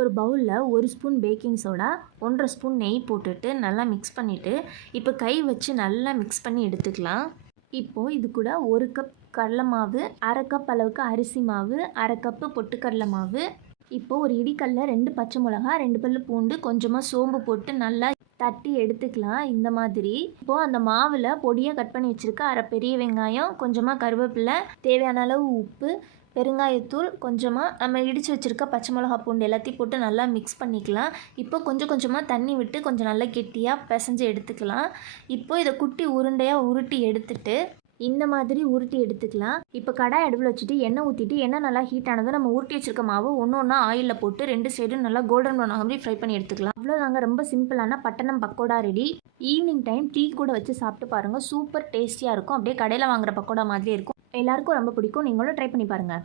ஒரு பவுலில் 1 spoon baking soda, 1.5 spoon நெய் போட்டுட்டு நல்லா மிக்ஸ் பண்ணிவிட்டு இப்போ கை வச்சு நல்லா மிக்ஸ் பண்ணி எடுத்துக்கலாம். இப்போது இது கூட 1 கப் கடலை மாவு, 1/2 கப் அளவுக்கு அரிசி மாவு, 1/2 கப்பு பொட்டுக்கடலை மாவு, இப்போது ஒரு இடிக்கல்ல 2 பச்சை மிளகா, 2 பல்லு பூண்டு, கொஞ்சமாக சோம்பு போட்டு நல்லா தட்டி எடுத்துக்கலாம். இந்த மாதிரி இப்போது அந்த மாவில் பொடியாக கட் பண்ணி வச்சுருக்க 1/2 பெரிய வெங்காயம், கொஞ்சமாக கருவேப்பிலை, தேவையான அளவு உப்பு, பெருங்காயத்தூள், கொஞ்சமாக நம்ம இடித்து வச்சுருக்க பச்சை மிளகா பூண்டு எல்லாத்தையும் போட்டு நல்லா மிக்ஸ் பண்ணிக்கலாம். இப்போ கொஞ்சம் கொஞ்சமாக தண்ணி விட்டு கொஞ்சம் நல்லா கெட்டியாக பிசைஞ்சு எடுத்துக்கலாம். இப்போ இதை குட்டி உருண்டையாக உருட்டி எடுத்துட்டு இந்த மாதிரி உருட்டி எடுத்துக்கலாம். இப்போ கடாய் அடுப்பில் வச்சுட்டு எண்ணெய் ஊற்றிட்டு எண்ணெய் நல்லா ஹீட் ஆனதும் நம்ம உருட்டி வச்சுருக்க மாவு ஒன்று ஒன்றா ஆயிலில் போட்டு 2 சைடும் நல்லா கோல்டன் ப்ரௌன் ஆக மாதிரி ஃப்ரை பண்ணி எடுத்துக்கலாம். அவ்வளோதாங்க, ரொம்ப சிம்பிளான பட்டணம் pakoda ready. Evening time tea கூட வச்சு சாப்பிட்டு பாருங்கள், சூப்பர் டேஸ்டியாக இருக்கும். அப்படியே கடையில் வாங்குகிற பக்கோடா மாதிரியே இருக்கும். எல்லாருக்கும் ரொம்ப பிடிக்கும். நீங்களும் ட்ரை பண்ணி பாருங்கள்.